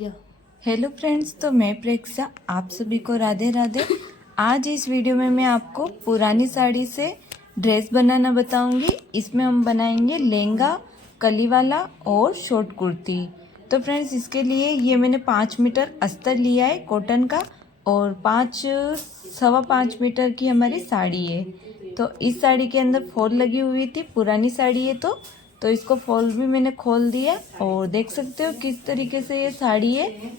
Hello friends, तो मैं प्रेक्षा आप सभी को राधे राधे। आज इस वीडियो में मैं आपको पुरानी साड़ी से ड्रेस बनाना बताऊंगी। इसमें हम बनाएंगे लहंगा, कली वाला और शॉर्ट कुर्ती। तो फ्रेंड्स, इसके लिए ये मैंने 5 मीटर अस्तर लिया है कॉटन का और 5 मीटर की हमारी साड़ी है। तो इस साड़ी के अंदर फॉल लगी हुई थी, पुरानी साड़ी है तो इसको फॉल भी मैंने खोल दिया और देख सकते हो किस तरीके से ये साड़ी है।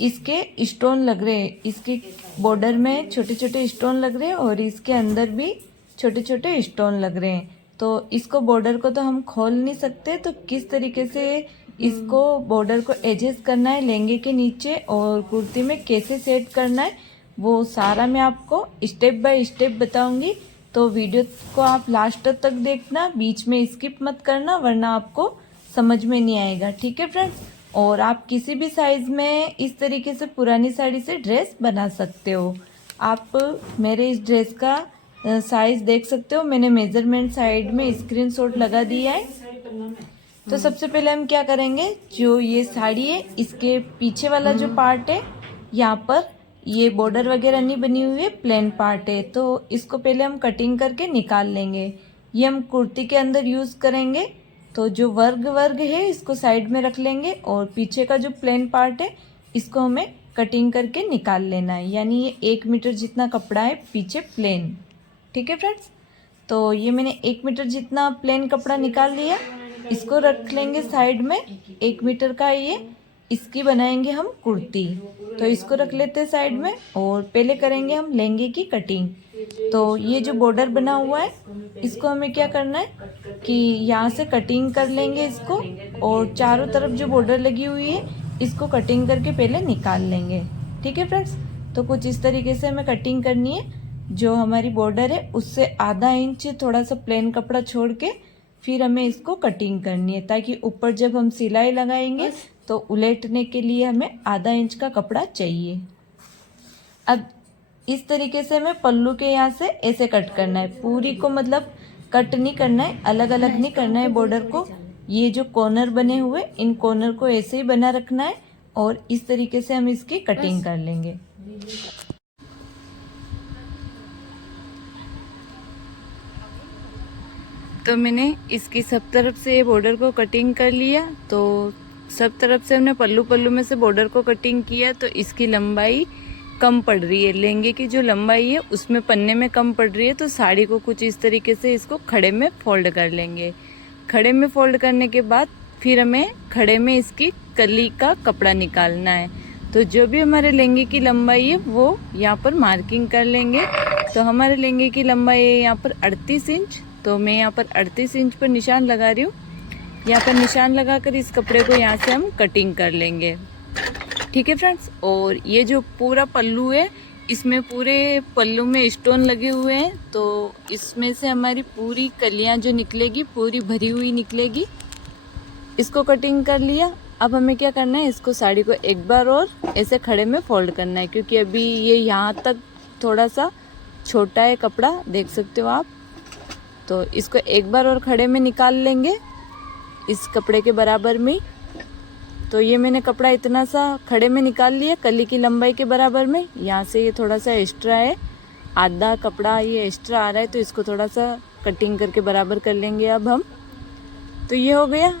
इसके स्टोन लग रहे हैं, इसके बॉर्डर में छोटे छोटे स्टोन लग रहे हैं और इसके अंदर भी छोटे छोटे स्टोन लग रहे हैं। तो इसको बॉर्डर को तो हम खोल नहीं सकते, तो किस तरीके से इसको बॉर्डर को एडजस्ट करना है लहंगे के नीचे और कुर्ती में कैसे सेट करना है, वो सारा मैं आपको स्टेप बाय स्टेप बताऊंगी। तो वीडियो को आप लास्ट तक देखना, बीच में स्किप मत करना वरना आपको समझ में नहीं आएगा। ठीक है फ्रेंड्स, और आप किसी भी साइज में इस तरीके से पुरानी साड़ी से ड्रेस बना सकते हो। आप मेरे इस ड्रेस का साइज देख सकते हो, मैंने मेजरमेंट साइड में स्क्रीनशॉट लगा दिया है। तो सबसे पहले हम क्या करेंगे, जो ये साड़ी है इसके पीछे वाला जो पार्ट है, यहाँ पर ये बॉर्डर वगैरह नहीं बनी हुई है, प्लेन पार्ट है, तो इसको पहले हम कटिंग करके निकाल लेंगे। ये हम कुर्ती के अंदर यूज़ करेंगे। तो जो वर्ग है इसको साइड में रख लेंगे और पीछे का जो प्लेन पार्ट है इसको हमें कटिंग करके निकाल लेना है। यानी ये 1 मीटर जितना कपड़ा है पीछे प्लेन। ठीक है फ्रेंड्स, तो ये मैंने 1 मीटर जितना प्लेन कपड़ा निकाल लिया, इसको रख लेंगे साइड में। 1 मीटर का ये, इसकी बनाएंगे हम कुर्ती, तो इसको रख लेते हैं साइड में और पहले करेंगे हम लहंगे की कटिंग। तो ये जो बॉर्डर बना हुआ है इसको हमें क्या करना है कि यहाँ से कटिंग कर लेंगे इसको, और चारों तरफ जो बॉर्डर लगी हुई है इसको कटिंग करके पहले निकाल लेंगे। ठीक है फ्रेंड्स, तो कुछ इस तरीके से हमें कटिंग करनी है। जो हमारी बॉर्डर है उससे आधा इंच थोड़ा सा प्लेन कपड़ा छोड़ के फिर हमें इसको कटिंग करनी है, ताकि ऊपर जब हम सिलाई लगाएंगे तो उलटने के लिए हमें आधा इंच का कपड़ा चाहिए। अब इस तरीके से हमें पल्लू के यहाँ से ऐसे कट करना है, पूरी को मतलब कट नहीं करना है, अलग अलग नहीं करना है बॉर्डर को। ये जो कॉर्नर बने हुए इन कॉर्नर को ऐसे ही बना रखना है और इस तरीके से हम इसकी कटिंग कर लेंगे। तो मैंने इसकी सब तरफ से बॉर्डर को कटिंग कर लिया। तो सब तरफ से हमने पल्लू में से बॉर्डर को कटिंग किया, तो इसकी लंबाई कम पड़ रही है, लहंगे की जो लंबाई है उसमें पन्ने में कम पड़ रही है। तो साड़ी को कुछ इस तरीके से इसको खड़े में फोल्ड कर लेंगे। खड़े में फोल्ड करने के बाद फिर हमें खड़े में इसकी कली का कपड़ा निकालना है। तो जो भी हमारे लहंगे की लंबाई है वो यहाँ पर मार्किंग कर लेंगे। तो हमारे लहंगे की लंबाई है यहाँ पर 38 इंच, तो मैं यहाँ पर 38 इंच पर निशान लगा रही हूँ। यहाँ पर निशान लगाकर इस कपड़े को यहाँ से हम कटिंग कर लेंगे। ठीक है फ्रेंड्स, और ये जो पूरा पल्लू है इसमें पूरे पल्लू में स्टोन लगे हुए हैं, तो इसमें से हमारी पूरी कलियां जो निकलेगी पूरी भरी हुई निकलेगी। इसको कटिंग कर लिया। अब हमें क्या करना है, इसको साड़ी को एक बार और ऐसे खड़े में फोल्ड करना है, क्योंकि अभी ये यहाँ तक थोड़ा सा छोटा है कपड़ा, देख सकते हो आप। तो इसको एक बार और खड़े में निकाल लेंगे इस कपड़े के बराबर में। तो ये मैंने कपड़ा इतना सा खड़े में निकाल लिया कली की लंबाई के बराबर में। यहाँ से ये थोड़ा सा एक्स्ट्रा है, आधा कपड़ा ये एक्स्ट्रा आ रहा है, तो इसको थोड़ा सा कटिंग करके बराबर कर लेंगे अब हम। तो ये हो गया,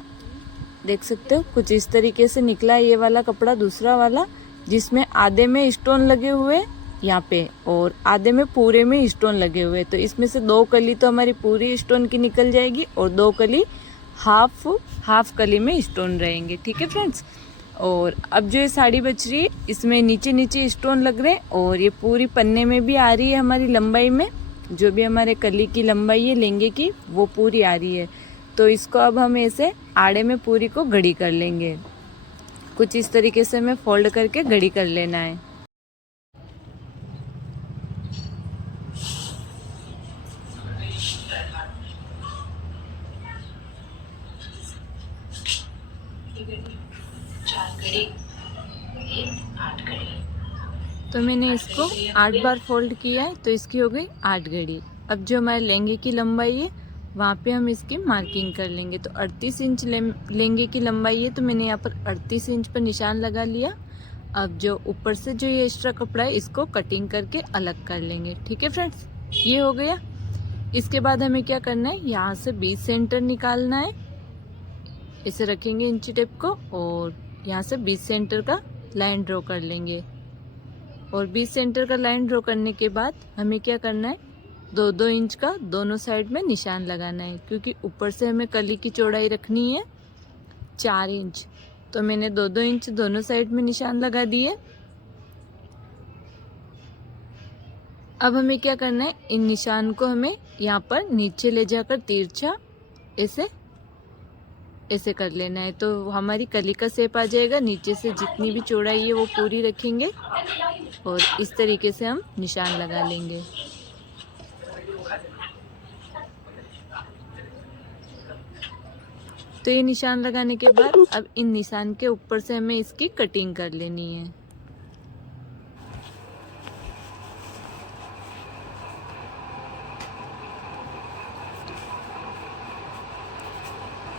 देख सकते हो कुछ इस तरीके से निकला ये वाला कपड़ा, दूसरा वाला जिसमें आधे में स्टोन लगे हुए यहाँ पे और आधे में पूरे में स्टोन लगे हुए। तो इसमें से 2 कली तो हमारी पूरी स्टोन की निकल जाएगी और 2 कली हाफ कली में स्टोन रहेंगे। ठीक है फ्रेंड्स, और अब जो ये साड़ी बच रही है इसमें नीचे स्टोन लग रहे हैं और ये पूरी पन्ने में भी आ रही है हमारी लंबाई में। जो भी हमारे कली की लंबाई है लहंगे की वो पूरी आ रही है। तो इसको अब हम ऐसे आड़े में पूरी को घड़ी कर लेंगे। कुछ इस तरीके से हमें फोल्ड करके घड़ी कर लेना है। तो मैंने इसको 8 बार फोल्ड किया है, तो इसकी हो गई 8 घड़ी। अब जो हमारे लहंगे की लंबाई है वहाँ पे हम इसकी मार्किंग कर लेंगे। तो 38 इंच लेंगे की लंबाई है, तो मैंने यहाँ पर 38 इंच पर निशान लगा लिया। अब जो ऊपर से जो ये एक्स्ट्रा कपड़ा है इसको कटिंग करके अलग कर लेंगे। ठीक है फ्रेंड्स, ये हो गया। इसके बाद हमें क्या करना है, यहाँ से 20 सेंटर निकालना है। इसे रखेंगे इंची टेप को और यहाँ से 20 सेंटर का लाइन ड्रॉ कर लेंगे। और 20 सेंटर का लाइन ड्रॉ करने के बाद हमें क्या करना है, 2-2 इंच का दोनों साइड में निशान लगाना है, क्योंकि ऊपर से हमें कली की चौड़ाई रखनी है 4 इंच। तो मैंने 2-2 इंच दोनों साइड में निशान लगा दिए। अब हमें क्या करना है, इन निशान को हमें यहाँ पर नीचे ले जाकर तिरछा ऐसे ऐसे कर लेना है। तो हमारी कली का शेप आ जाएगा। नीचे से जितनी भी चौड़ाई है वो पूरी रखेंगे और इस तरीके से हम निशान लगा लेंगे। तो ये निशान लगाने के बाद अब इन निशान के ऊपर से हमें इसकी कटिंग कर लेनी है।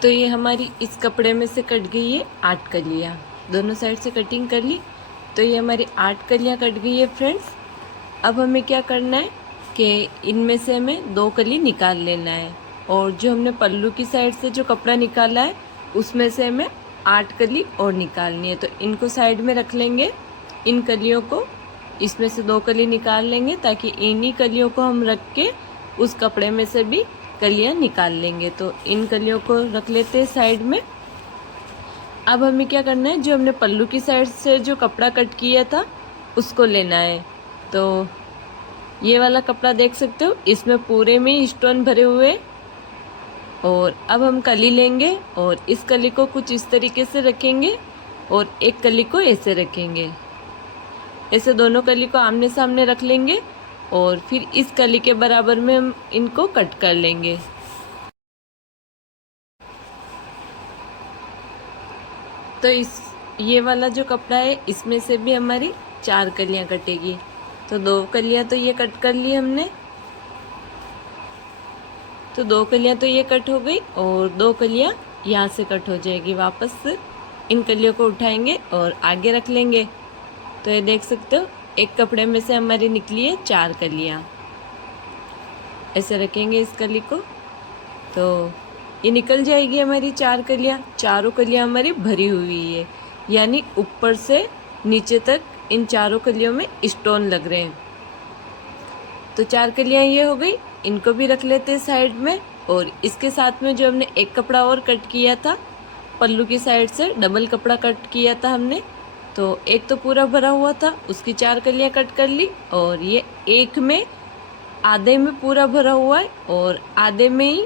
तो ये हमारी इस कपड़े में से कट गई है 8 कलियाँ, दोनों साइड से कटिंग कर ली। तो ये हमारी 8 कलियाँ कट गई है फ्रेंड्स। अब हमें क्या करना है कि इनमें से हमें 2 कली निकाल लेना है, और जो हमने पल्लू की साइड से जो कपड़ा निकाला है उसमें से हमें 8 कली और निकालनी है। तो इनको साइड में रख लेंगे, इन कलियों को इसमें से 2 कली निकाल लेंगे, ताकि इन्हीं कलियों को हम रख के उस कपड़े में से भी कलियां निकाल लेंगे। तो इन कलियों को रख लेते हैं साइड में। अब हमें क्या करना है, जो हमने पल्लू की साइड से जो कपड़ा कट किया था उसको लेना है। तो ये वाला कपड़ा देख सकते हो, इसमें पूरे में स्टोन भरे हुए। और अब हम कली लेंगे और इस कली को कुछ इस तरीके से रखेंगे और एक कली को ऐसे रखेंगे। ऐसे दोनों कली को आमने सामने रख लेंगे और फिर इस कली के बराबर में हम इनको कट कर लेंगे। तो ये वाला जो कपड़ा है इसमें से भी हमारी 4 कलियां कटेगी। तो 2 कलियां तो ये कट कर ली हमने। तो 2 कलियां तो ये कट हो गई और 2 कलियां यहाँ से कट हो जाएगी। वापस इन कलियों को उठाएंगे और आगे रख लेंगे। तो ये देख सकते हो, एक कपड़े में से हमारी निकली है 4 कलियां। ऐसे रखेंगे इस कली को, तो ये निकल जाएगी हमारी 4 कलियां। चारों कलियां हमारी भरी हुई है, यानी ऊपर से नीचे तक इन चारों कलियों में स्टोन लग रहे हैं। तो 4 कलियां ये हो गई, इनको भी रख लेते हैं साइड में। और इसके साथ में जो हमने एक कपड़ा और कट किया था, पल्लू की साइड से डबल कपड़ा कट किया था हमने, तो एक तो पूरा भरा हुआ था, उसकी 4 कलियां कट कर ली। और ये एक में आधे में पूरा भरा हुआ है और आधे में ही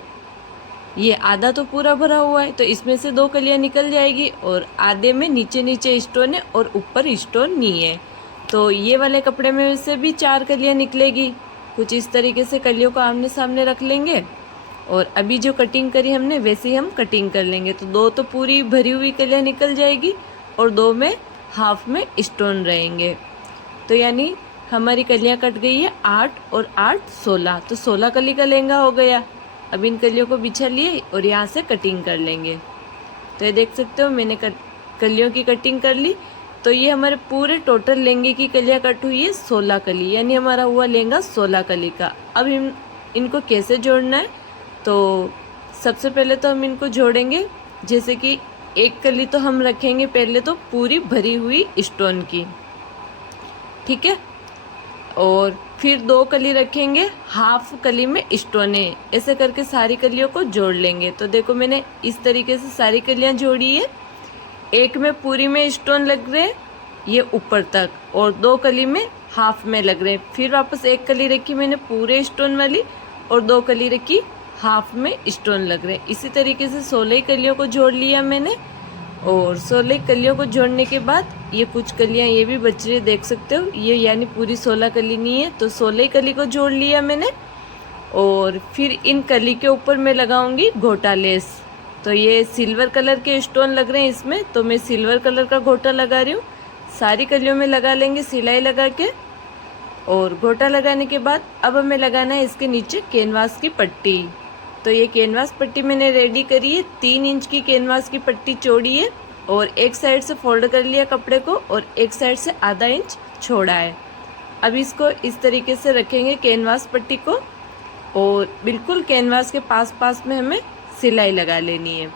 ये आधा तो पूरा भरा हुआ है, तो इसमें से 2 कलियां निकल जाएगी। और आधे में नीचे नीचे स्टोन है और ऊपर स्टोन नहीं है। तो ये वाले कपड़े में से भी 4 कलियां निकलेगी। कुछ इस तरीके से कलियों को आमने सामने रख लेंगे और अभी जो कटिंग करी हमने वैसे ही हम कटिंग कर लेंगे। तो 2 तो पूरी भरी हुई कलियां निकल जाएगी और 2 में हाफ में स्टोन रहेंगे। तो यानी हमारी कलियां कट गई है 8 और 8 16। तो 16 कली का लहंगा हो गया। अब इन कलियों को बिछा लिए और यहाँ से कटिंग कर लेंगे। तो ये देख सकते हो, मैंने कलियों की कटिंग कर ली। तो ये हमारे पूरे टोटल लहंगे की कलियां कट हुई है 16 कली, यानी हमारा हुआ लहंगा 16 कली का। अब इनको कैसे जोड़ना है, तो सबसे पहले तो हम इनको जोड़ेंगे। जैसे कि एक कली तो हम रखेंगे पहले तो पूरी भरी हुई स्टोन की, ठीक है। और फिर 2 कली रखेंगे हाफ कली में स्टोन है। ऐसे करके सारी कलियों को जोड़ लेंगे। तो देखो मैंने इस तरीके से सारी कलियां जोड़ी है। एक में पूरी में स्टोन लग रहे हैं ये ऊपर तक, और 2 कली में हाफ में लग रहे हैं। फिर वापस एक कली रखी मैंने पूरे स्टोन वाली और 2 कली रखी हाफ में स्टोन लग रहे हैं। इसी तरीके से 16 कलियों को जोड़ लिया मैंने। और 16 कलियों को जोड़ने के बाद ये कुछ कलियां ये भी बच रही है, देख सकते हो। ये यानी पूरी 16 कली नहीं है। तो 16 कली को जोड़ लिया मैंने। और फिर इन कली के ऊपर मैं लगाऊंगी गोटा लेस। तो ये सिल्वर कलर के स्टोन लग रहे हैं इसमें, तो मैं सिल्वर कलर का गोटा लगा रही हूँ। सारी कलियों में लगा लेंगे सिलाई लगा के। और गोटा लगाने के बाद अब हमें लगाना है इसके नीचे कैनवास की पट्टी। तो ये कैनवास पट्टी मैंने रेडी करी है। 3 इंच की कैनवास की पट्टी चौड़ी है और एक साइड से फोल्ड कर लिया कपड़े को और एक साइड से आधा इंच छोड़ा है। अब इसको इस तरीके से रखेंगे कैनवास पट्टी को और बिल्कुल कैनवास के पास पास में हमें सिलाई लगा लेनी है।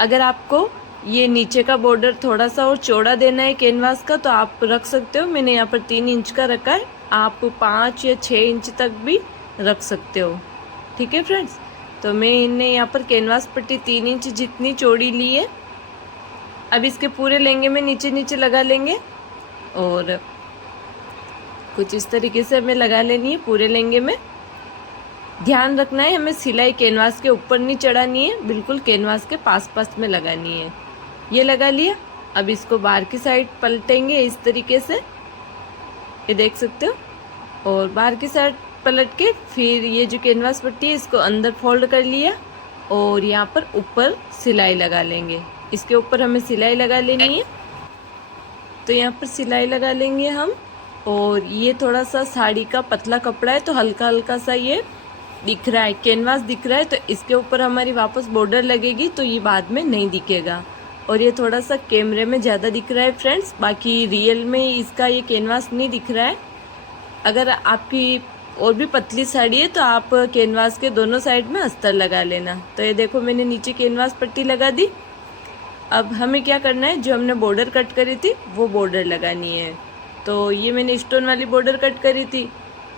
अगर आपको ये नीचे का बॉर्डर थोड़ा सा और चौड़ा देना है कैनवास का तो आप रख सकते हो। मैंने यहाँ पर 3 इंच का रखा है, आप 5 या 6 इंच तक भी रख सकते हो। ठीक है फ्रेंड्स, तो मैंने यहाँ पर कैनवास पट्टी 3 इंच जितनी चौड़ी ली है। अब इसके पूरे लहंगे में नीचे नीचे लगा लेंगे और कुछ इस तरीके से हमें लगा लेनी है पूरे लहंगे में। ध्यान रखना है हमें सिलाई कैनवास के ऊपर नहीं चढ़ानी है, बिल्कुल कैनवास के पास पास में लगानी है। ये लगा लिया। अब इसको बाहर की साइड पलटेंगे इस तरीके से, ये देख सकते हो। और बाहर की साइड पलट के फिर ये जो कैनवास पट्टी है इसको अंदर फोल्ड कर लिया और यहाँ पर ऊपर सिलाई लगा लेंगे। इसके ऊपर हमें सिलाई लगा लेनी है, तो यहाँ पर सिलाई लगा लेंगे हम। और ये थोड़ा सा साड़ी का पतला कपड़ा है तो हल्का हल्का सा ये दिख रहा है, कैनवास दिख रहा है, तो इसके ऊपर हमारी वापस बॉर्डर लगेगी तो ये बाद में नहीं दिखेगा। और ये थोड़ा सा कैमरे में ज़्यादा दिख रहा है फ्रेंड्स, बाकी रियल में इसका ये कैनवास नहीं दिख रहा है। अगर आपकी और भी पतली साड़ी है तो आप कैनवास के दोनों साइड में अस्तर लगा लेना। तो ये देखो मैंने नीचे कैनवास पट्टी लगा दी। अब हमें क्या करना है, जो हमने बॉर्डर कट करी थी वो बॉर्डर लगानी है। तो ये मैंने स्टोन वाली बॉर्डर कट करी थी,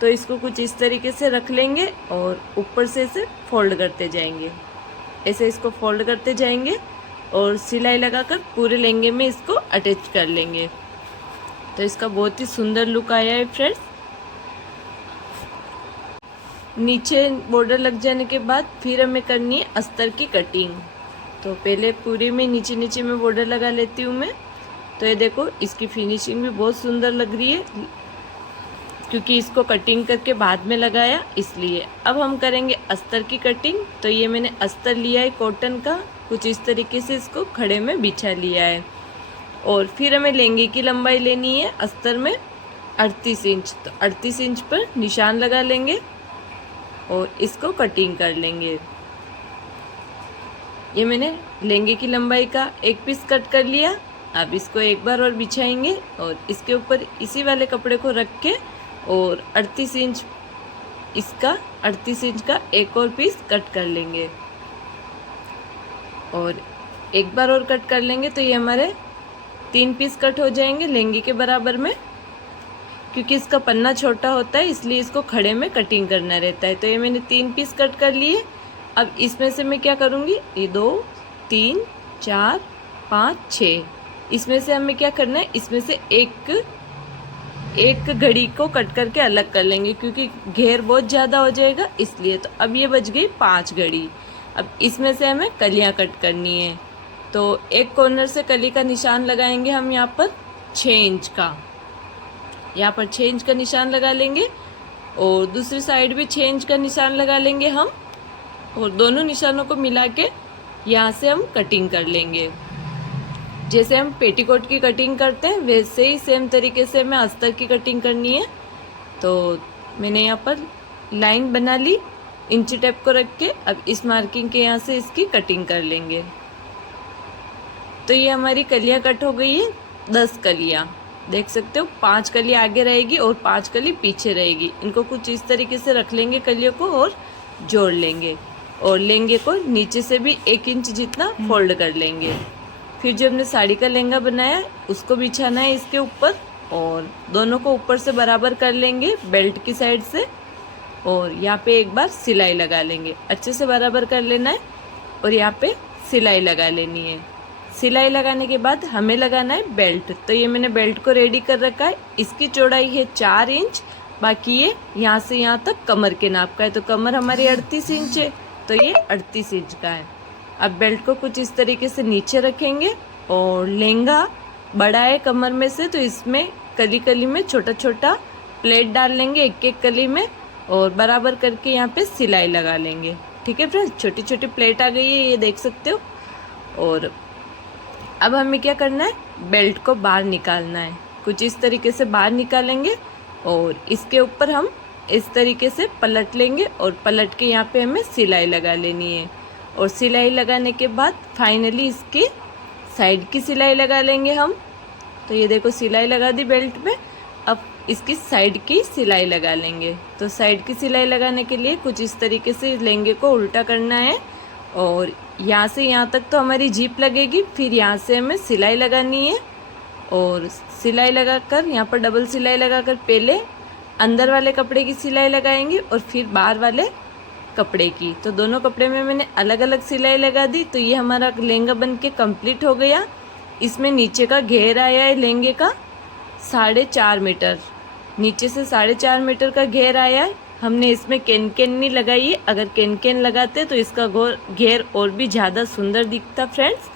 तो इसको कुछ इस तरीके से रख लेंगे और ऊपर से इसे फोल्ड करते जाएंगे। ऐसे इसको फोल्ड करते जाएंगे और सिलाई लगाकर पूरे लहंगे में इसको अटैच कर लेंगे। तो इसका बहुत ही सुंदर लुक आया है फ्रेंड्स। नीचे बॉर्डर लग जाने के बाद फिर हमें करनी है अस्तर की कटिंग। तो पहले पूरे में नीचे नीचे में बॉर्डर लगा लेती हूँ मैं। तो ये देखो इसकी फिनिशिंग भी बहुत सुंदर लग रही है क्योंकि इसको कटिंग करके बाद में लगाया इसलिए। अब हम करेंगे अस्तर की कटिंग। तो ये मैंने अस्तर लिया है कॉटन का, कुछ इस तरीके से इसको खड़े में बिछा लिया है। और फिर हमें लहंगे की लंबाई लेनी है अस्तर में 38 इंच। तो 38 इंच पर निशान लगा लेंगे और इसको कटिंग कर लेंगे। ये मैंने लहंगे की लंबाई का एक पीस कट कर लिया। अब इसको एक बार और बिछाएंगे और इसके ऊपर इसी वाले कपड़े को रख के और 38 इंच इसका 38 इंच का एक और पीस कट कर लेंगे और एक बार और कट कर लेंगे। तो ये हमारे 3 पीस कट हो जाएंगे लहंगे के बराबर में। क्योंकि इसका पन्ना छोटा होता है इसलिए इसको खड़े में कटिंग करना रहता है। तो ये मैंने 3 पीस कट कर लिए। अब इसमें से मैं क्या करूँगी, ये 2 3 4 5 6, इसमें से हमें क्या करना है, इसमें से एक घड़ी को कट करके अलग कर लेंगे क्योंकि घेर बहुत ज़्यादा हो जाएगा इसलिए। तो अब ये बच गई 5 घड़ी। अब इसमें से हमें कलियाँ कट करनी है। तो एक कॉर्नर से कली का निशान लगाएंगे हम यहाँ पर 6 इंच का, यहाँ पर 6 इंच का निशान लगा लेंगे और दूसरी साइड भी 6 इंच का निशान लगा लेंगे हम। और दोनों निशानों को मिला के यहाँ से हम कटिंग कर लेंगे। जैसे हम पेटीकोट की कटिंग करते हैं वैसे ही सेम तरीके से हमें अस्तर की कटिंग करनी है। तो मैंने यहाँ पर लाइन बना ली इंची टेप को रख के। अब इस मार्किंग के यहाँ से इसकी कटिंग कर लेंगे। तो ये हमारी कलियाँ कट हो गई है, 10 कलियाँ देख सकते हो। 5 कली आगे रहेगी और 5 कली पीछे रहेगी। इनको कुछ इस तरीके से रख लेंगे कलियों को और जोड़ लेंगे और लहंगे को नीचे से भी 1 इंच जितना फोल्ड कर लेंगे। फिर जो हमने साड़ी का लहंगा बनाया उसको बिछाना है इसके ऊपर और दोनों को ऊपर से बराबर कर लेंगे बेल्ट की साइड से। और यहाँ पे एक बार सिलाई लगा लेंगे, अच्छे से बराबर कर लेना है और यहाँ पे सिलाई लगा लेनी है। सिलाई लगाने के बाद हमें लगाना है बेल्ट। तो ये मैंने बेल्ट को रेडी कर रखा है। इसकी चौड़ाई है 4 इंच, बाकी ये यहाँ से यहाँ तक कमर के नाप का है। तो कमर हमारी 38 इंच है तो ये 38 इंच का है। अब बेल्ट को कुछ इस तरीके से नीचे रखेंगे और लहंगा बड़ा है कमर में से तो इसमें कली कली में छोटा छोटा प्लेट डाल लेंगे एक एक कली में और बराबर करके यहाँ पे सिलाई लगा लेंगे। ठीक है फ्रेंड्स, छोटी छोटी प्लेट आ गई है ये देख सकते हो। और अब हमें क्या करना है, बेल्ट को बाहर निकालना है। कुछ इस तरीके से बाहर निकालेंगे और इसके ऊपर हम इस तरीके से पलट लेंगे और पलट के यहाँ पे हमें सिलाई लगा लेनी है। और सिलाई लगाने के बाद फाइनली इसकी साइड की सिलाई लगा लेंगे हम। तो ये देखो सिलाई लगा दी बेल्ट में। अब इसकी साइड की सिलाई लगा लेंगे। तो साइड की सिलाई लगाने के लिए कुछ इस तरीके से लहंगे को उल्टा करना है और यहाँ से यहाँ तक तो हमारी जीप लगेगी। फिर यहाँ से हमें सिलाई लगानी है और सिलाई लगाकर यहाँ पर डबल सिलाई लगाकर पहले अंदर वाले कपड़े की सिलाई लगाएंगे और फिर बाहर वाले कपड़े की। तो दोनों कपड़े में मैंने अलग अलग सिलाई लगा दी। तो ये हमारा लहंगा बन के कंप्लीट हो गया। इसमें नीचे का घेर आया है लहंगे का 4.5 मीटर, नीचे से 4.5 मीटर का घेर आया है। हमने इसमें कैन कैन नहीं लगाई है। अगर कैन कैन लगाते तो इसका घेर और भी ज़्यादा सुंदर दिखता फ्रेंड्स।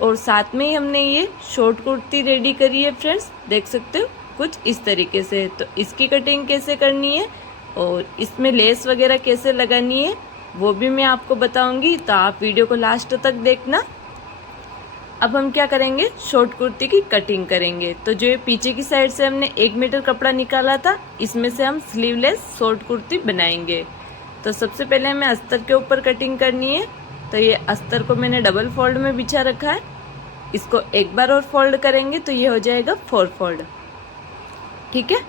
और साथ में ही हमने ये शॉर्ट कुर्ती रेडी करी है फ्रेंड्स, देख सकते हो कुछ इस तरीके से। तो इसकी कटिंग कैसे करनी है और इसमें लेस वगैरह कैसे लगानी है वो भी मैं आपको बताऊंगी, तो आप वीडियो को लास्ट तक देखना। अब हम क्या करेंगे, शॉर्ट कुर्ती की कटिंग करेंगे। तो जो ये पीछे की साइड से हमने 1 मीटर कपड़ा निकाला था, इसमें से हम स्लीवलेस शॉर्ट कुर्ती बनाएंगे। तो सबसे पहले हमें अस्तर के ऊपर कटिंग करनी है। तो ये अस्तर को मैंने डबल फोल्ड में बिछा रखा है। इसको एक बार और फोल्ड करेंगे तो ये हो जाएगा 4 फोल्ड। ठीक है।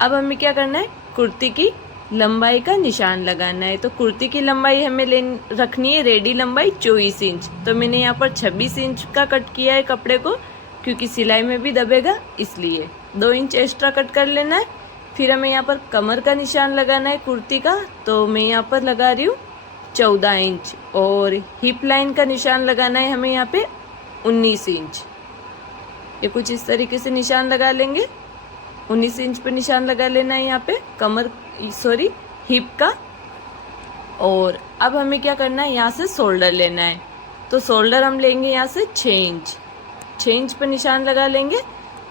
अब हमें क्या करना है, कुर्ती की लंबाई का निशान लगाना है। तो कुर्ती की लंबाई हमें रखनी है रेडी लंबाई 24 इंच। तो मैंने यहाँ पर 26 इंच का कट किया है कपड़े को, क्योंकि सिलाई में भी दबेगा इसलिए 2 इंच एक्स्ट्रा कट कर लेना है। फिर हमें यहाँ पर कमर का निशान लगाना है कुर्ती का। तो मैं यहाँ पर लगा रही हूँ 14 इंच और हिप लाइन का निशान लगाना है हमें यहाँ पे 19 इंच। ये कुछ इस तरीके से निशान लगा लेंगे। 19 इंच पे निशान लगा लेना है यहाँ पे हिप का। और अब हमें क्या करना है, यहाँ से शोल्डर लेना है। तो शोल्डर हम लेंगे यहाँ से 6 इंच पे निशान लगा लेंगे।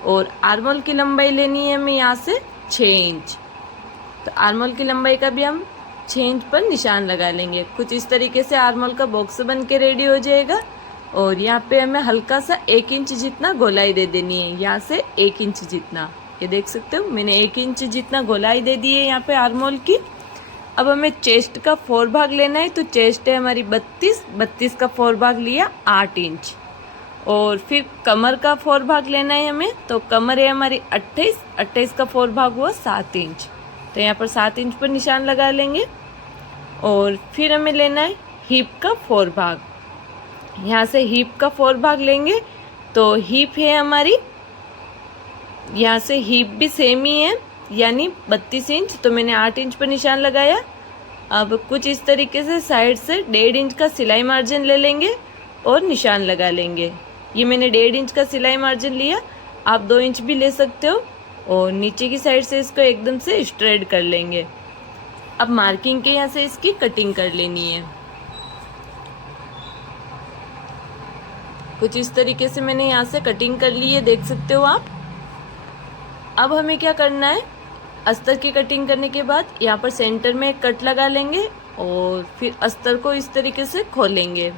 और आर्मोल की लंबाई लेनी है हमें यहाँ से 6 इंच। तो आर्मोल की लंबाई का भी हम 6 इंच पर निशान लगा लेंगे। कुछ इस तरीके से आर्मोल का बॉक्स बन के रेडी हो जाएगा। और यहाँ पे हमें हल्का सा 1 इंच जितना गोलाई दे देनी है, यहाँ से 1 इंच जितना। ये देख सकते हो मैंने 1 इंच जितना गोलाई दे दी है यहाँ पे आर्मोल की। अब हमें चेस्ट का 4 भाग लेना है। तो चेस्ट है हमारी 32 का 4 भाग लिया 8 इंच। और फिर कमर का 4 भाग लेना है हमें। तो कमर है हमारी 28 का 4 भाग हुआ 7 इंच। तो यहाँ पर 7 इंच पर निशान लगा लेंगे। और फिर हमें लेना है हिप का 4 भाग। यहाँ से हिप का 4 भाग लेंगे। तो हिप है हमारी, यहाँ से हिप भी सेम ही है यानी 32 इंच। तो मैंने 8 इंच पर निशान लगाया। अब कुछ इस तरीके से साइड से 1.5 इंच का सिलाई मार्जिन ले लेंगे और निशान लगा लेंगे। ये मैंने 1.5 इंच का सिलाई मार्जिन लिया, आप 2 इंच भी ले सकते हो। और नीचे की साइड से इसको एकदम से स्ट्रेट कर लेंगे। अब मार्किंग के यहाँ से इसकी कटिंग कर लेनी है। कुछ इस तरीके से मैंने यहाँ से कटिंग कर ली है, देख सकते हो आप। अब हमें क्या करना है, अस्तर की कटिंग करने के बाद यहाँ पर सेंटर में एक कट लगा लेंगे और फिर अस्तर को इस तरीके से खोलेंगे।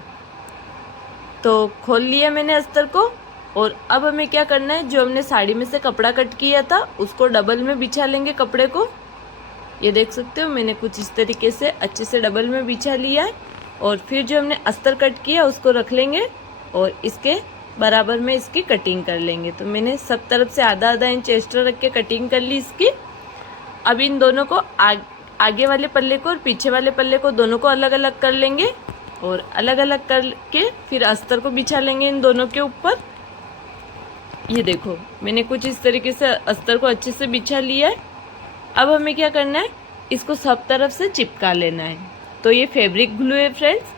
तो खोल लिया मैंने अस्तर को। और अब हमें क्या करना है, जो हमने साड़ी में से कपड़ा कट किया था उसको डबल में बिछा लेंगे कपड़े को। ये देख सकते हो मैंने कुछ इस तरीके से अच्छे से डबल में बिछा लिया है। और फिर जो हमने अस्तर कट किया उसको रख लेंगे और इसके बराबर में इसकी कटिंग कर लेंगे। तो मैंने सब तरफ से आधा इंच एक्स्ट्रा रख के कटिंग कर ली इसकी। अब इन दोनों को आगे वाले पल्ले को और पीछे वाले पल्ले को दोनों को अलग अलग कर लेंगे और अलग अलग करके फिर अस्तर को बिछा लेंगे इन दोनों के ऊपर। ये देखो मैंने कुछ इस तरीके से अस्तर को अच्छे से बिछा लिया है। अब हमें क्या करना है, इसको सब तरफ से चिपका लेना है। तो ये फैब्रिक ग्लू है फ्रेंड्स,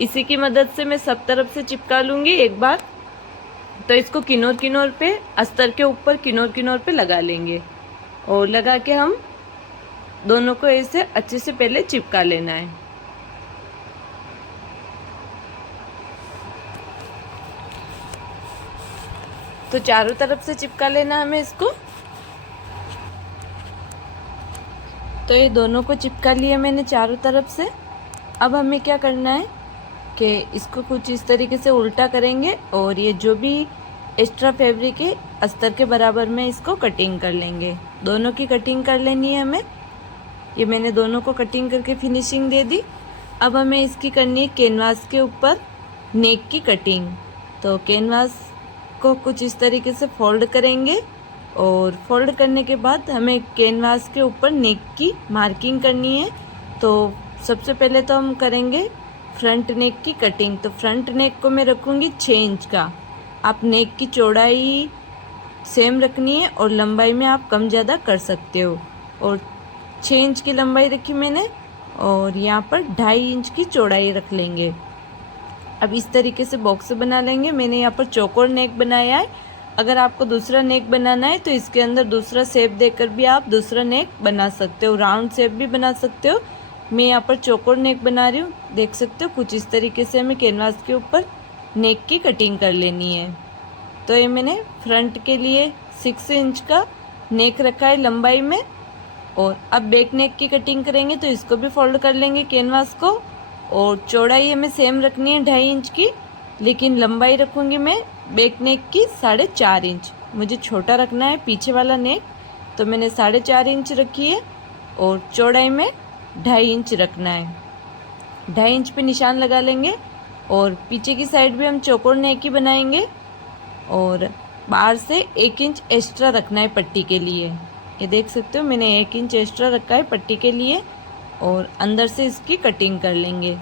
इसी की मदद से मैं सब तरफ से चिपका लूँगी एक बार। तो इसको किनार पे अस्तर के ऊपर किनार पे लगा लेंगे और लगा के हम दोनों को ऐसे अच्छे से पहले चिपका लेना है। तो चारों तरफ से चिपका लेना हमें इसको। तो ये दोनों को चिपका लिया मैंने चारों तरफ से। अब हमें क्या करना है कि इसको कुछ इस तरीके से उल्टा करेंगे और ये जो भी एक्स्ट्रा फैब्रिक है अस्तर के बराबर में इसको कटिंग कर लेंगे। दोनों की कटिंग कर लेनी है हमें। ये मैंने दोनों को कटिंग करके फिनिशिंग दे दी। अब हमें इसकी करनी है कैनवास के ऊपर नेक की कटिंग। तो कैनवास को कुछ इस तरीके से फोल्ड करेंगे और फोल्ड करने के बाद हमें कैनवास के ऊपर नेक की मार्किंग करनी है। तो सबसे पहले तो हम करेंगे फ्रंट नेक की कटिंग। तो फ्रंट नेक को मैं रखूँगी 6 इंच का। आप नेक की चौड़ाई सेम रखनी है और लंबाई में आप कम ज़्यादा कर सकते हो। और 6 इंच की लंबाई रखी मैंने और यहाँ पर 2.5 इंच की चौड़ाई रख लेंगे। अब इस तरीके से बॉक्स बना लेंगे। मैंने यहाँ पर चौकोर नेक बनाया है। अगर आपको दूसरा नेक बनाना है तो इसके अंदर दूसरा शेप देकर भी आप दूसरा नेक बना सकते हो, राउंड शेप भी बना सकते हो। मैं यहाँ पर चौकोर नेक बना रही हूँ, देख सकते हो। कुछ इस तरीके से हमें कैनवास के ऊपर नेक की कटिंग कर लेनी है। तो ये मैंने फ्रंट के लिए 6 इंच का नेक रखा है लंबाई में। और अब बैक नेक की कटिंग करेंगे तो इसको भी फोल्ड कर लेंगे कैनवास को। और चौड़ाई हमें सेम रखनी है 2.5 इंच की, लेकिन लंबाई रखूँगी मैं बैक नेक की 4.5 इंच। मुझे छोटा रखना है पीछे वाला नेक, तो मैंने 4.5 इंच रखी है और चौड़ाई में 2.5 इंच रखना है। 2.5 इंच पे निशान लगा लेंगे। और पीछे की साइड भी हम चौकोर नेक ही बनाएंगे और बाहर से 1 इंच एक्स्ट्रा रखना है पट्टी के लिए। ये देख सकते हो मैंने 1 इंच एक्स्ट्रा रखा है पट्टी के लिए और अंदर से इसकी कटिंग कर लेंगे।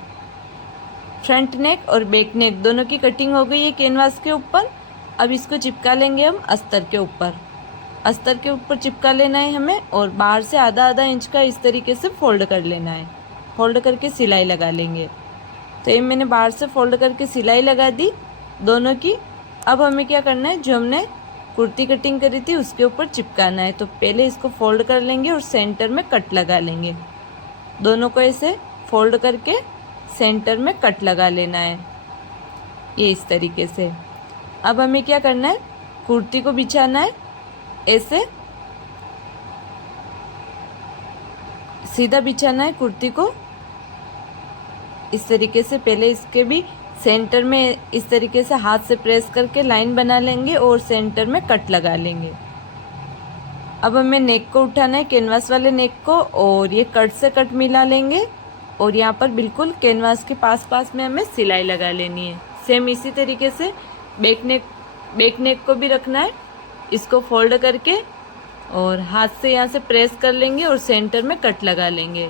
फ्रंट नेक और बैक नेक दोनों की कटिंग हो गई है कैनवास के ऊपर। अब इसको चिपका लेंगे हम अस्तर के ऊपर। अस्तर के ऊपर चिपका लेना है हमें और बाहर से आधा इंच का इस तरीके से फोल्ड कर लेना है। फोल्ड करके सिलाई लगा लेंगे। तो ये मैंने बाहर से फोल्ड करके सिलाई लगा दी दोनों की। अब हमें क्या करना है, जो हमने कुर्ती कटिंग करी थी उसके ऊपर चिपकाना है। तो पहले इसको फोल्ड कर लेंगे और सेंटर में कट लगा लेंगे। दोनों को ऐसे फोल्ड करके सेंटर में कट लगा लेना है, ये इस तरीके से। अब हमें क्या करना है, कुर्ती को बिछाना है ऐसे सीधा बिछाना है कुर्ती को इस तरीके से। पहले इसके भी सेंटर में इस तरीके से हाथ से प्रेस करके लाइन बना लेंगे और सेंटर में कट लगा लेंगे। अब हमें नेक को उठाना है, कैनवास वाले नेक को, और ये कट से कट मिला लेंगे और यहाँ पर बिल्कुल कैनवास के पास में हमें सिलाई लगा लेनी है। सेम इसी तरीके से बैक नेक को भी रखना है। इसको फोल्ड करके और हाथ से यहाँ से प्रेस कर लेंगे और सेंटर में कट लगा लेंगे।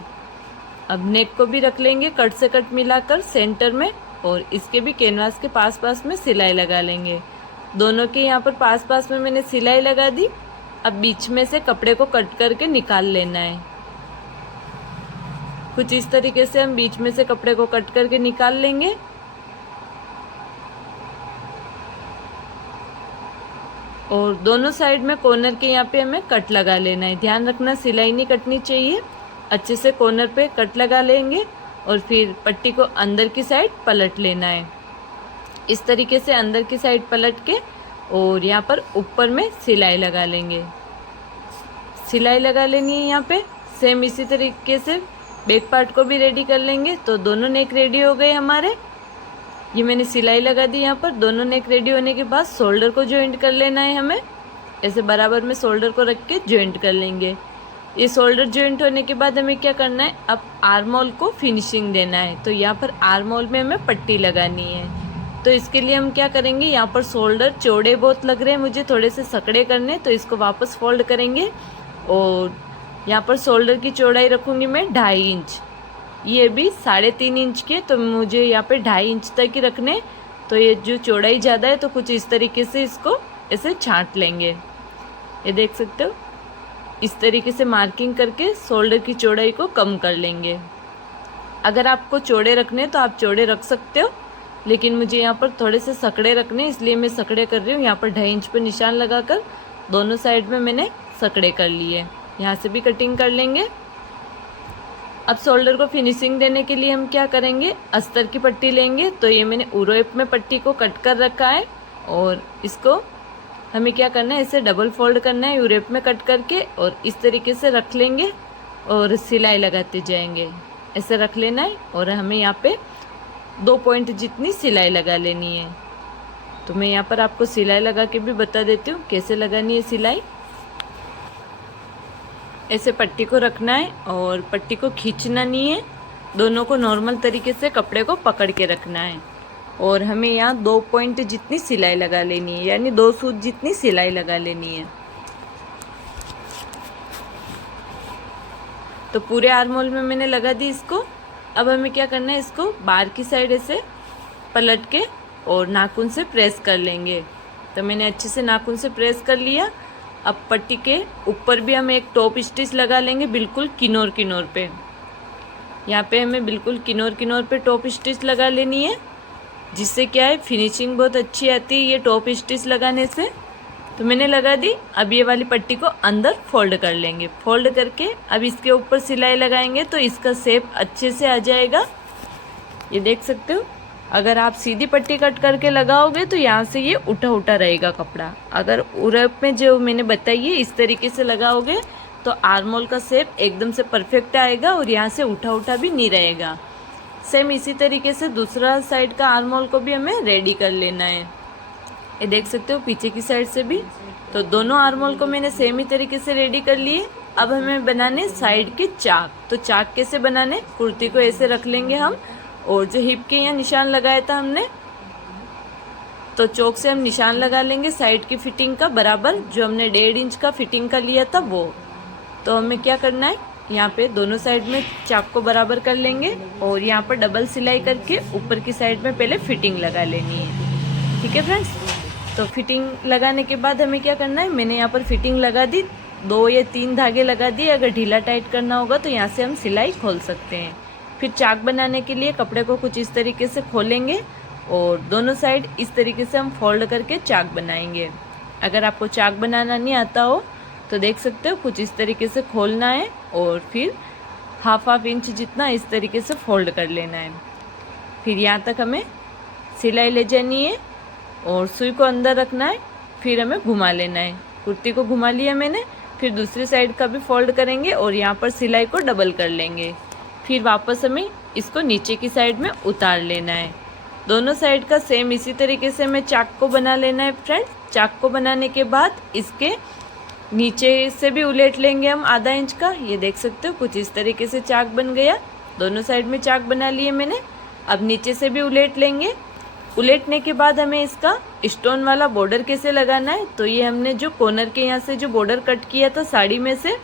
अब नेक को भी रख लेंगे कट से कट मिलाकर सेंटर में और इसके भी कैनवास के पास में सिलाई लगा लेंगे। दोनों के यहाँ पर पास में मैंने सिलाई लगा दी। अब बीच में से कपड़े को कट करके निकाल लेना है। कुछ इस तरीके से हम बीच में से कपड़े को कट करके निकाल लेंगे। और दोनों साइड में कॉर्नर के यहाँ पे हमें कट लगा लेना है। ध्यान रखना सिलाई नहीं कटनी चाहिए। अच्छे से कॉर्नर पे कट लगा लेंगे और फिर पट्टी को अंदर की साइड पलट लेना है। इस तरीके से अंदर की साइड पलट के और यहाँ पर ऊपर में सिलाई लगा लेंगे। सिलाई लगा लेनी है यहाँ पे। सेम इसी तरीके से बैक पार्ट को भी रेडी कर लेंगे। तो दोनों नेक रेडी हो गए हमारे। ये मैंने सिलाई लगा दी यहाँ पर। दोनों नेक रेडी होने के बाद शोल्डर को जॉइंट कर लेना है हमें। ऐसे बराबर में शोल्डर को रख के जॉइंट कर लेंगे। ये शोल्डर जॉइंट होने के बाद हमें क्या करना है, अब आर्म होल को फिनिशिंग देना है। तो यहाँ पर आर्म होल में हमें पट्टी लगानी है। तो इसके लिए हम क्या करेंगे, यहाँ पर शोल्डर चौड़े बहुत लग रहे हैं मुझे, थोड़े से सकड़े करने। तो इसको वापस फोल्ड करेंगे और यहाँ पर शोल्डर की चौड़ाई रखूँगी मैं 2.5 इंच। ये भी 3.5 इंच के, तो मुझे यहाँ पे 2.5 इंच तक ही रखने। तो ये जो चौड़ाई ज़्यादा है तो कुछ इस तरीके से इसको ऐसे छांट लेंगे। ये देख सकते हो, इस तरीके से मार्किंग करके शोल्डर की चौड़ाई को कम कर लेंगे। अगर आपको चौड़े रखने तो आप चौड़े रख सकते हो, लेकिन मुझे यहाँ पर थोड़े से सकड़े रखने, इसलिए मैं सकड़े कर रही हूँ। यहाँ पर 2.5 इंच पर निशान लगाकर दोनों साइड में मैंने सकड़े कर लिए। यहाँ से भी कटिंग कर लेंगे। अब शोल्डर को फिनिशिंग देने के लिए हम क्या करेंगे, अस्तर की पट्टी लेंगे। तो ये मैंने यूरोप में पट्टी को कट कर रखा है और इसको हमें क्या करना है, इसे डबल फोल्ड करना है यूरोप में कट करके और इस तरीके से रख लेंगे और सिलाई लगाते जाएंगे। ऐसे रख लेना है और हमें यहाँ पे 2 पॉइंट जितनी सिलाई लगा लेनी है। तो मैं यहाँ पर आपको सिलाई लगा के भी बता देती हूँ कैसे लगानी है सिलाई। ऐसे पट्टी को रखना है और पट्टी को खींचना नहीं है, दोनों को नॉर्मल तरीके से कपड़े को पकड़ के रखना है। और हमें यहाँ 2 पॉइंट जितनी सिलाई लगा लेनी है, यानी 2 सूत जितनी सिलाई लगा लेनी है। तो पूरे आर्म होल में मैंने लगा दी इसको। अब हमें क्या करना है, इसको बाहर की साइड ऐसे पलट के और नाखून से प्रेस कर लेंगे। तो मैंने अच्छे से नाखून से प्रेस कर लिया। अब पट्टी के ऊपर भी हम एक टॉप स्टिच लगा लेंगे, बिल्कुल किनोर किनोर पे। यहाँ पे हमें बिल्कुल किनोर किनोर पे टॉप स्टिच लगा लेनी है, जिससे क्या है फिनिशिंग बहुत अच्छी आती है ये टॉप स्टिच लगाने से। तो मैंने लगा दी। अब ये वाली पट्टी को अंदर फोल्ड कर लेंगे। फोल्ड करके अब इसके ऊपर सिलाई लगाएंगे तो इसका शेप अच्छे से आ जाएगा। ये देख सकते हो, अगर आप सीधी पट्टी कट करके लगाओगे तो यहाँ से ये उठा उठा रहेगा कपड़ा। अगर उरप में जो मैंने बताई है इस तरीके से लगाओगे तो आर्म होल का शेप एकदम से परफेक्ट आएगा और यहाँ से उठा उठा भी नहीं रहेगा। सेम इसी तरीके से दूसरा साइड का आर्म होल को भी हमें रेडी कर लेना है। ये देख सकते हो पीछे की साइड से भी। तो दोनों आर्म होल को मैंने सेम ही तरीके से रेडी कर लिए। अब हमें बनाने साइड के चाक। तो चाक कैसे बनाने, कुर्ती को ऐसे रख लेंगे हम, और जो हिप के यहाँ निशान लगाया था हमने, तो चौक से हम निशान लगा लेंगे साइड की फिटिंग का बराबर, जो हमने 1.5 इंच का फिटिंग का लिया था वो। तो हमें क्या करना है, यहाँ पे दोनों साइड में चाक को बराबर कर लेंगे और यहाँ पर डबल सिलाई करके ऊपर की साइड में पहले फिटिंग लगा लेनी है। ठीक है फ्रेंड्स। तो फिटिंग लगाने के बाद हमें क्या करना है, मैंने यहाँ पर फिटिंग लगा दी, 2 या 3 धागे लगा दिए। अगर ढीला टाइट करना होगा तो यहाँ से हम सिलाई खोल सकते हैं। फिर चाक बनाने के लिए कपड़े को कुछ इस तरीके से खोलेंगे और दोनों साइड इस तरीके से हम फोल्ड करके चाक बनाएंगे। अगर आपको चाक बनाना नहीं आता हो तो देख सकते हो, कुछ इस तरीके से खोलना है और फिर हाफ इंच जितना इस तरीके से फोल्ड कर लेना है। फिर यहाँ तक हमें सिलाई ले जानी है और सुई को अंदर रखना है। फिर हमें घुमा लेना है। कुर्ती को घुमा लिया मैंने। फिर दूसरी साइड का भी फोल्ड करेंगे और यहाँ पर सिलाई को डबल कर लेंगे। फिर वापस हमें इसको नीचे की साइड में उतार लेना है। दोनों साइड का सेम इसी तरीके से हमें चाक को बना लेना है फ्रेंड्स। चाक को बनाने के बाद इसके नीचे से भी उलट लेंगे हम ½ इंच का। ये देख सकते हो कुछ इस तरीके से चाक बन गया। दोनों साइड में चाक बना लिए मैंने। अब नीचे से भी उलट लेंगे। उलटने के बाद हमें इसका स्टोन वाला बॉर्डर कैसे लगाना है, तो ये हमने जो कॉर्नर के यहाँ से जो बॉर्डर कट किया था साड़ी में से,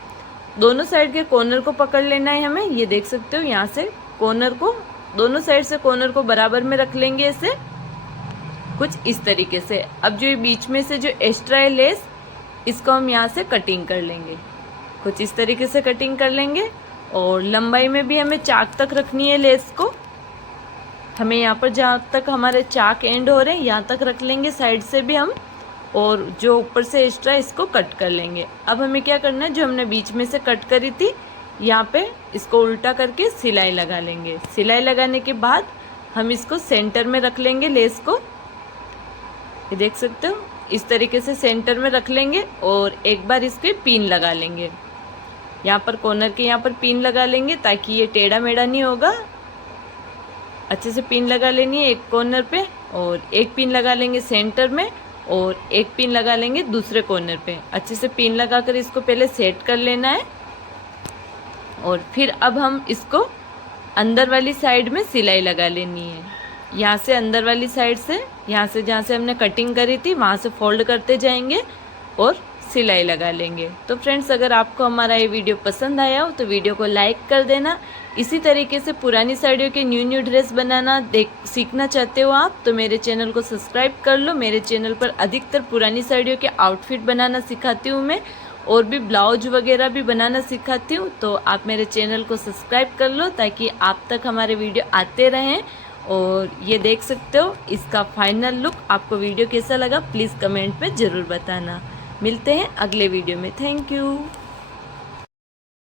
दोनों साइड के कॉर्नर को पकड़ लेना है हमें। ये देख सकते हो यहाँ से कॉर्नर को, दोनों साइड से कॉर्नर को बराबर में रख लेंगे ऐसे कुछ इस तरीके से। अब जो बीच में से जो एक्स्ट्रा है लेस, इसको हम यहाँ से कटिंग कर लेंगे। कुछ इस तरीके से कटिंग कर लेंगे। और लंबाई में भी हमें चाक तक रखनी है लेस को। हमें यहाँ पर जहाँ तक हमारे चाक एंड हो रहे हैं यहाँ तक रख लेंगे साइड से भी हम, और जो ऊपर से एक्स्ट्रा इसको कट कर लेंगे। अब हमें क्या करना है, जो हमने बीच में से कट करी थी यहाँ पे इसको उल्टा करके सिलाई लगा लेंगे। सिलाई लगाने के बाद हम इसको सेंटर में रख लेंगे लेस को। ये देख सकते हो इस तरीके से सेंटर में रख लेंगे और एक बार इसके पिन लगा लेंगे। यहाँ पर कॉर्नर के यहाँ पर पिन लगा लेंगे ताकि ये टेढ़ा मेढ़ा नहीं होगा। अच्छे से पिन लगा लेनी है एक कॉर्नर पे, और एक पिन लगा लेंगे सेंटर में और एक पिन लगा लेंगे दूसरे कॉर्नर पे। अच्छे से पिन लगाकर इसको पहले सेट कर लेना है। और फिर अब हम इसको अंदर वाली साइड में सिलाई लगा लेनी है। यहाँ से अंदर वाली साइड से, यहाँ से जहाँ से हमने कटिंग करी थी वहाँ से फोल्ड करते जाएंगे और सिलाई लगा लेंगे। तो फ्रेंड्स, अगर आपको हमारा ये वीडियो पसंद आया हो तो वीडियो को लाइक कर देना। इसी तरीके से पुरानी साड़ियों के न्यू ड्रेस बनाना सीखना चाहते हो आप तो मेरे चैनल को सब्सक्राइब कर लो। मेरे चैनल पर अधिकतर पुरानी साड़ियों के आउटफिट बनाना सिखाती हूँ मैं, और भी ब्लाउज वगैरह भी बनाना सिखाती हूँ। तो आप मेरे चैनल को सब्सक्राइब कर लो ताकि आप तक हमारे वीडियो आते रहें। और ये देख सकते हो इसका फाइनल लुक। आपको वीडियो कैसा लगा प्लीज़ कमेंट में ज़रूर बताना। मिलते हैं अगले वीडियो में। Thank you.